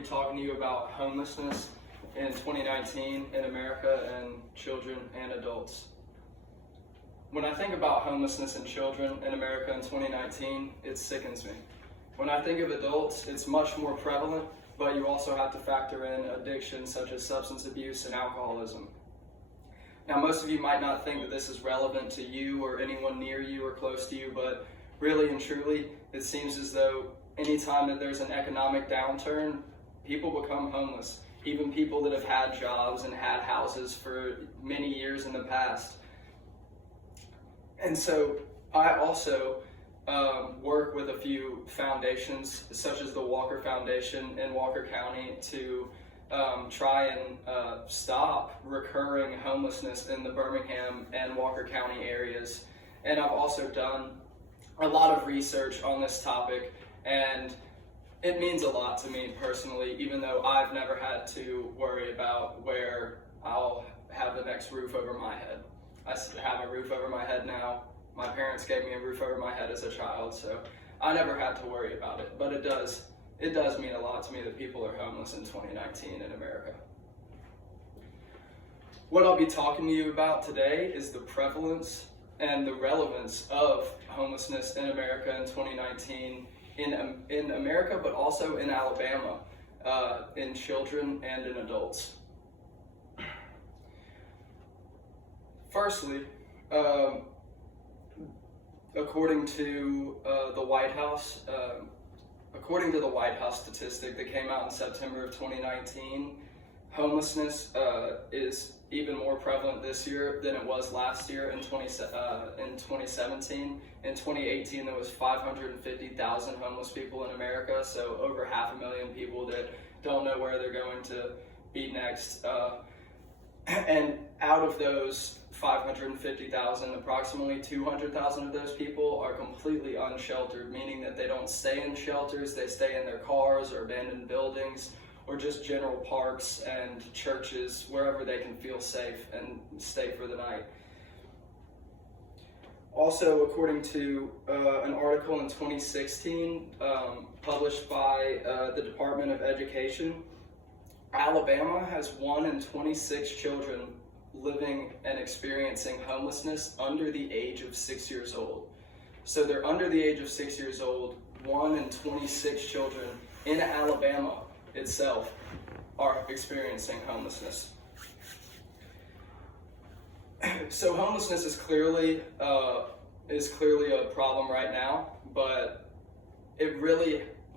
be talking to you about homelessness in 2019 in America and children and adults. When I think about homelessness in children in America in 2019, it sickens me. When I think of adults, it's much more prevalent, but you also have to factor in addictions such as substance abuse and alcoholism. Now, most of you might not think that this is relevant to you or anyone near you or close to you, but really and truly, it seems as though anytime that there's an economic downturn, people become homeless. Even people that have had jobs and had houses for many years in the past. And so I also work with a few foundations, such as the Walker Foundation in Walker County, to try and stop recurring homelessness in the Birmingham and Walker County areas. And I've also done a lot of research on this topic, and it means a lot to me personally, even though I've never had to worry about where I'll have the next roof over my head. I have a roof over my head now. My parents gave me a roof over my head as a child, so I never had to worry about it. But it does mean a lot to me that people are homeless in 2019 in America. What I'll be talking to you about today is the prevalence and the relevance of homelessness in America in 2019 in America, but also in Alabama, in children and in adults. Firstly, according to the White House statistic that came out in September of 2019, homelessness is even more prevalent this year than it was last year in 2017. In 2018, there was 550,000 homeless people in America, so over 500,000 people that don't know where they're going to be next. And out of those 550,000, approximately 200,000 of those people are completely unsheltered, meaning that they don't stay in shelters, they stay in their cars or abandoned buildings, or just general parks and churches, wherever they can feel safe and stay for the night. Also, according to an article in 2016 published by the Department of Education, Alabama has 1 in 26 children living and experiencing homelessness under the age of 6 years old. So they're under the age of 6 years old. 1 in 26 children in Alabama itself are experiencing homelessness. So homelessness is clearly a problem right now, but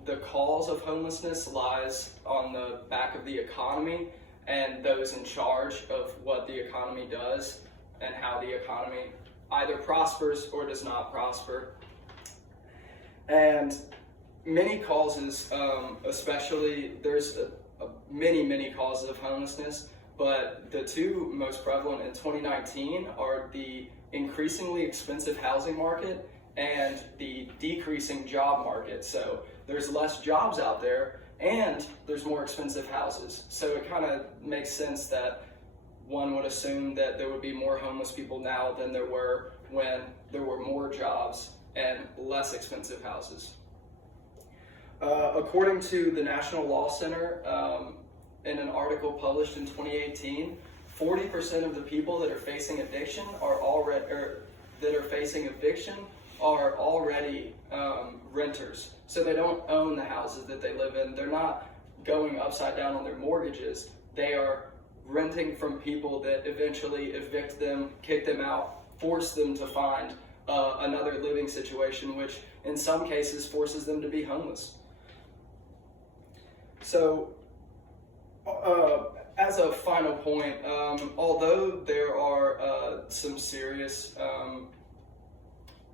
the cause of homelessness lies on the back of the economy and those in charge of what the economy does and how the economy either prospers or does not prosper. And many causes, especially there's many causes of homelessness, but the two most prevalent in 2019 are the increasingly expensive housing market and the decreasing job market. So there's less jobs out there and there's more expensive houses. So it kind of makes sense that one would assume that there would be more homeless people now than there were when there were more jobs and less expensive houses. According to the National Law Center, in an article published in 2018, 40% of the people that are facing eviction are already renters. So they don't own the houses that they live in. They're not going upside down on their mortgages. They are renting from people that eventually evict them, kick them out, force them to find another living situation, which in some cases forces them to be homeless. So, as a final point, although there are some serious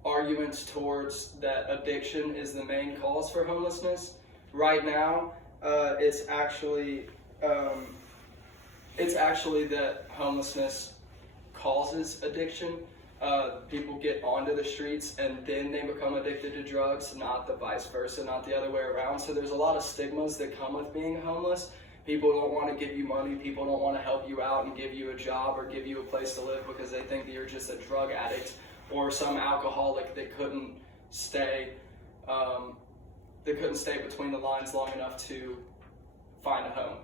arguments towards that addiction is the main cause for homelessness, right now it's actually that homelessness causes addiction. People get onto the streets and then they become addicted to drugs, not the vice versa, not the other way around. So there's a lot of stigmas that come with being homeless. People don't want to give you money, people don't want to help you out and give you a job or give you a place to live because they think that you're just a drug addict or some alcoholic that couldn't stay between the lines long enough to find a home.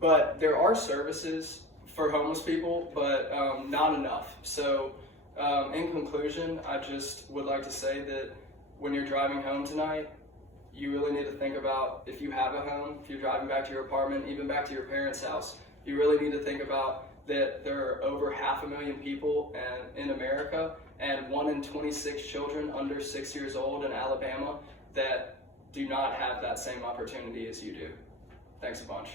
But there are services for homeless people, but not enough. So in conclusion, I just would like to say that when you're driving home tonight, you really need to think about if you have a home, if you're driving back to your apartment, even back to your parents' house, you really need to think about that there are over 500,000 people in America and 1 in 26 children under 6 years old in Alabama that do not have that same opportunity as you do. Thanks a bunch.